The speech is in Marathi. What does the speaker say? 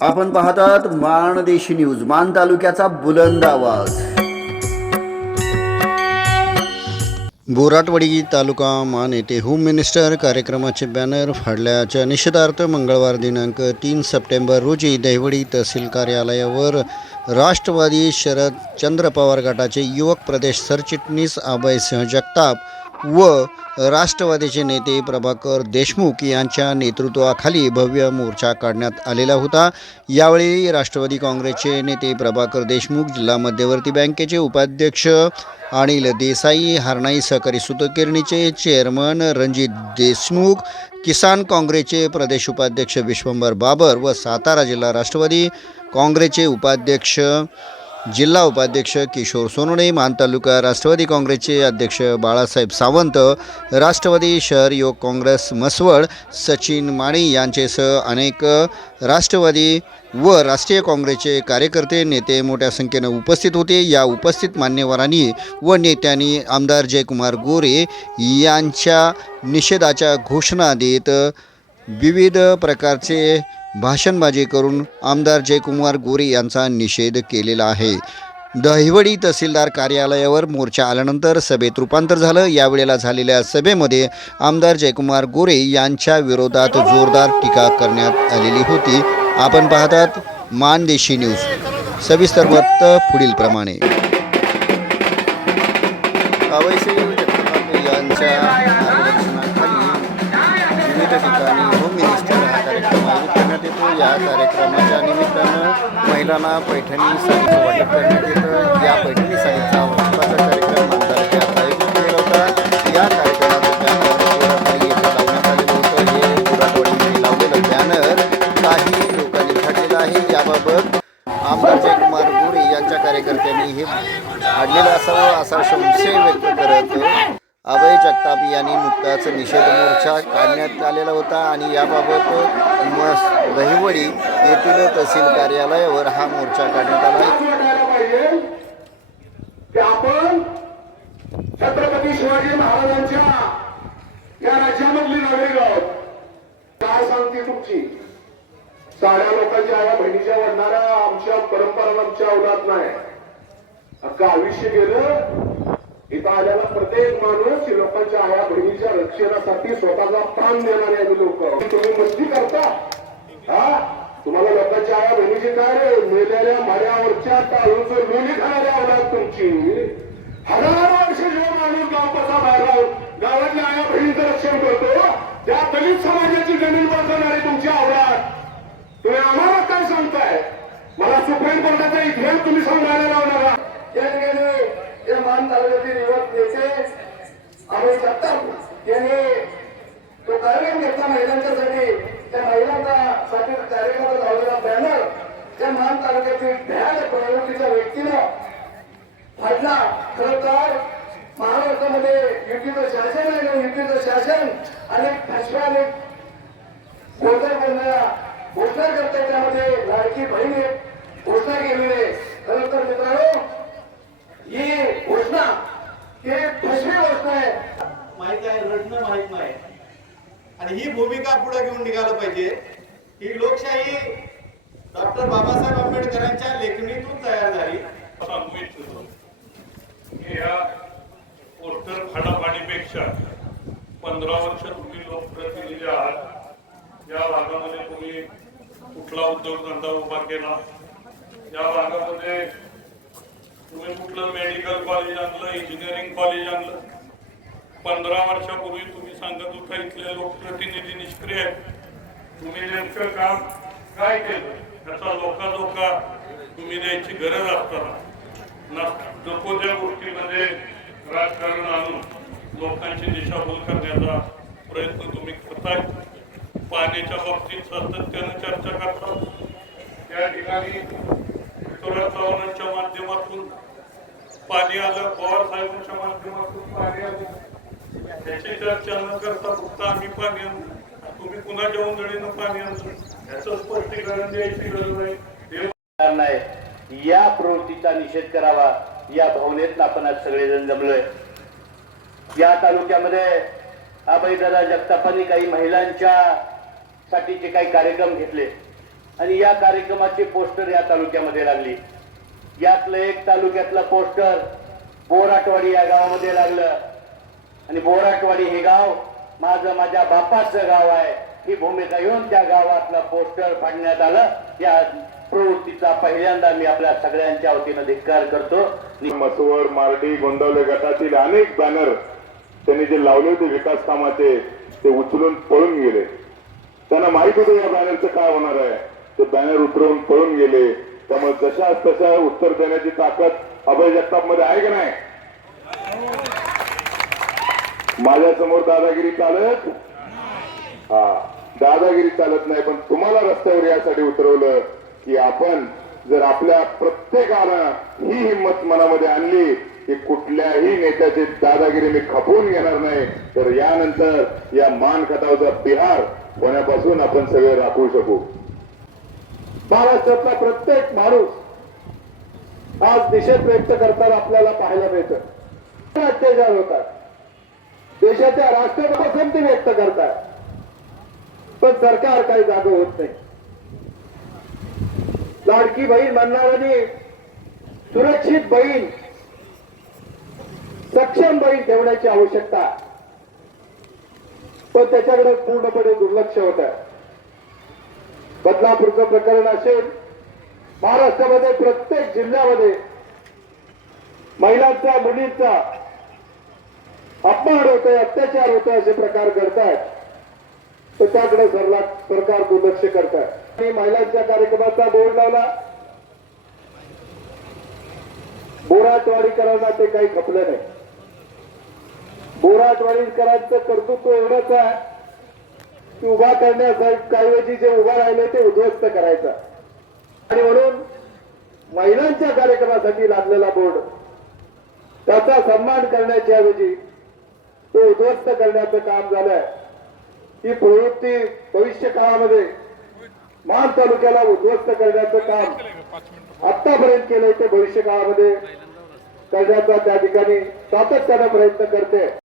आपण पाहतात माणदेशी न्यूज मान तालुक्याचा बुलंद आवाज. बोराटवाडी तालुका मान येथे होम मिनिस्टर कार्यक्रमाचे बॅनर फाडल्याच्या निषेधार्थ मंगळवार दिनांक तीन सप्टेंबर रोजी दहिवडी तहसील कार्यालयावर राष्ट्रवादी शरद चंद्र पवार गटाचे युवक प्रदेश सरचिटणीस अभयसिंह जगताप व राष्ट्रवादीचे नेते प्रभाकर देशमुख यांच्या नेतृत्वाखाली भव्य मोर्चा काढण्यात आलेला होता. यावेळी राष्ट्रवादी काँग्रेसचे नेते प्रभाकर देशमुख जिल्हा मध्यवर्ती बँकेचे उपाध्यक्ष अनिल देसाई हरणाई सहकारी सुतकिरणीचे चेअरमन रणजित देशमुख किसान काँग्रेसचे प्रदेश उपाध्यक्ष विश्वंभर बाबर व सातारा जिल्हा राष्ट्रवादी काँग्रेसचे उपाध्यक्ष जिल्हा उपाध्यक्ष किशोर सोनवणे मान तालुका राष्ट्रवादी काँग्रेसचे अध्यक्ष बाळासाहेब सावंत राष्ट्रवादी शहर युवक काँग्रेस मसवड सचिन माणी यांचेसह अनेक राष्ट्रवादी व राष्ट्रीय काँग्रेसचे कार्यकर्ते नेते मोठ्या संख्येनं उपस्थित होते. या उपस्थित मान्यवरांनी व नेत्यांनी आमदार जयकुमार गोरे यांच्या निषेधाच्या घोषणा देत विविध प्रकारचे भाषणबाजी करून आमदार जयकुमार गोरे यांचा निषेध केलेला आहे. दहिवडी तहसीलदार कार्यालयावर मोर्चा आल्यानंतर सभेत रूपांतर झालं. यावेळेला झालेल्या सभेमध्ये आमदार जयकुमार गोरे यांच्या विरोधात जोरदार टीका करण्यात आलेली होती. आपण पाहतात मानदेशी न्यूज. सविस्तर वृत्त पुढील प्रमाणे. यांच्या कार्यक्रमाच्या निमित्तानं महिलांना पैठणी साडीचं वाटप करण्यात येतं. या पैठणी साडीचा वाटपाचा कार्यक्रम आमदारच्या आयोजित केला होता. या कार्यक्रमाचं बॅनर गोराटवाडी येथे लावण्यात आलेलं होतं. हे गोराटवाडीमध्ये लावलेलं बॅनर काही लोकांनी फाटलेलं आहे. याबाबत आमदार जयकुमार गोरे यांच्या कार्यकर्त्यांनी हे आणलेलं असावं असा संशय व्यक्त करत अभय जगताप यांनी नुकताच निषेध मोर्चा काढण्यात आलेला होता आणि याबाबत मस दहिवडी येथील तहसील कार्यालयावर हा मोर्चा काढण्यात आला की आपण छत्रपती शिवाजी महाराजांच्या या राज्यामधली नागरिक आहोत. काय सांगते तुमची? साड्या लोकांच्या या बहिणीच्या वाढणाऱ्या आमच्या परंपरा आमच्या अवलात नाही. अख्खा आयुष्य गेलं इथं आलेला प्रत्येक माणूस लोकांच्या आया बहिणीच्या रक्षणासाठी स्वतःचा प्राण देणारे आम्ही लोक तुम्ही मस्ती करता? हा? तुम्हाला लोकांच्या आया बहिणीची काय रे? मेलेल्या माऱ्यावरच्या टाळूचं लोणी खाणाऱ्या आवडत तुमची. हजार वर्ष जेव्हा माणूस गावपाचा बाहेर गावातल्या आया बहिणीचं रक्षण करतो त्या दलित समाजाची जमीन बसवणारी तुमची आवडत तुम्ही आम्हाला काय सांगताय? मला सुप्रीम कोर्टाचा इतिहास तुम्ही सांगा लावणार आहात. या ठिकाणी या मान तालुक्यातील युवक नेते अभय जगताप यांनी तो कार्यक्रम घेतला महिलांच्यासाठी त्या महिलांचा साठी कार्यक्रमाचा लावलेला बॅनर त्या मान तालुक्यातील भ्याड प्रवृत्तीच्या व्यक्तीनं फाडला खरं तर महाराष्ट्रामध्ये युतीचं शासन आहे आणि युतीचं शासन अनेक फसव्या अनेक गोंधळ बोलणाऱ्या घोषणा करतात त्यामध्ये लाडकी बहीण घोषणा केलेली आहे. खरं तर मित्रांनो ही घोषणा ही फसवी घोषणा आहे. माहीत आहे रडणं माहीत नाही. आणि ही भूमिका पुढे घेऊन निघालं पाहिजे. ही लोकशाही डॉक्टर बाबासाहेब आंबेडकरांच्या लेखणीतून तयार झाली. या पोस्टर फाडाफाडीपेक्षा पंधरा वर्ष तुम्ही लोकप्रतिनिधी आहात. या भागामध्ये तुम्ही कुठला उद्योगधंदा उभा केला? या भागामध्ये तुम्ही कुठलं मेडिकल कॉलेज आणलं इंजिनिअरिंग कॉलेज आणलं? पंधरा वर्षापूर्वी तुम्ही सांगत होता इथले लोकप्रतिनिधी निष्क्रिय आहेत. तुम्ही नेमकं काम काय केलं? त्याचा लोकालोका तुम्ही द्यायची गरज असताना नको त्या गोष्टीमध्ये राजकारण आणून लोकांची दिशाभूल करण्याचा प्रयत्न तुम्ही करताय. पाण्याच्या बाबतीत सातत्यानं चर्चा करता. त्या ठिकाणी माध्यमातून पाणी आलं पवार साहेबांच्या माध्यमातून पाणी आलं. त्याची चर्चा न करता फक्त आम्ही पाणी आणलं तुम्ही पुन्हा जवळजडीनं पाणी आणलं याचं स्पष्टीकरण द्यायची गरज आहे नाही. या प्रवृत्तीचा निषेध करावा. या भावनेत आपण आज सगळेजण जमलोय. या तालुक्यामध्ये अभयदादा जगतापांनी काही महिलांच्या साठीचे काही कार्यक्रम घेतले आणि या कार्यक्रमाचे पोस्टर या तालुक्यामध्ये लागली. यातलं एक तालुक्यातलं पोस्टर बोराटवाडी या गावामध्ये लागलं. आणि बोराटवाडी हे गाव माझं माझ्या बापाचं गाव आहे. ही भूमिका येऊन त्या गावातलं पोस्टर फाडण्यात आलं. या प्रवृत्तीचा पहिल्यांदा मी आपल्या सगळ्यांच्या वतीनं धिक्कार करतो. मसवड मारडी गोंदावले गटातील अनेक बॅनर त्यांनी जे लावले होते विकास कामाचे ते उचलून पळून गेले. त्यांना माहीत होतं या बॅनरचं काय होणार आहे. ते बॅनर उतरवून पळून गेले. त्यामुळे जशा तशा उत्तर देण्याची ताकद अभय जगतापमध्ये आहे का नाही? माझ्यासमोर दादागिरी चालत? हा दादागिरी चालत नाही पण तुम्हाला रस्त्यावर यासाठी उतरवलं की आपण जर आपल्या प्रत्येकानं ही हिंमत मनामध्ये आणली की कुठल्याही नेत्याची दादागिरी मी खपवून घेणार नाही तर यानंतर या मान खटावचा बिहार होण्यापासून आपण सगळे राखू शकू. महाराष्ट्रातला प्रत्येक माणूस आज निषेध व्यक्त करताना आपल्याला पाहायला मिळतं. अत्याचार होतात. देशाच्या राष्ट्रपती व्यक्त करतात. पण सरकार काही जागं होत नाही. लाडकी बहीण म्हणणाऱ्यांनी सुरक्षित बहीण सक्षम बहीण ठेवण्याची आवश्यकता. पण त्याच्याकडे पूर्णपणे दुर्लक्ष होत. आहे बदलापूरचं प्रकरण असेल महाराष्ट्रामध्ये प्रत्येक जिल्ह्यामध्ये महिलांचा मुलींचा अपमान होतोय अत्याचार होत आहे असे प्रकार घडतायत. तर त्याकडे सरला सरकार दुर्लक्ष करताय मी महिलांच्या कार्यक्रमाचा बोर्ड लावला. बोराटवाडीकरांना ते काही खपलं नाही. बोराटवाडीकरांचं कर्तृत्व एवढंच आहे की उभा करण्याऐवजी जे उभा राहिले ते उद्ध्वस्त करायचं. आणि म्हणून महिलांच्या कार्यक्रमासाठी लागलेला बोर्ड त्याचा सन्मान करण्याच्या ऐवजी तो उद्ध्वस्त करण्याचं काम झालंय. ही प्रवृत्ती भविष्य काळामध्ये मान तालुक्याला उद्ध्वस्त करण्याचं काम आतापर्यंत केलंय ते भविष्य काळामध्ये करण्याचा त्या ठिकाणी सातत्यानं प्रयत्न करते.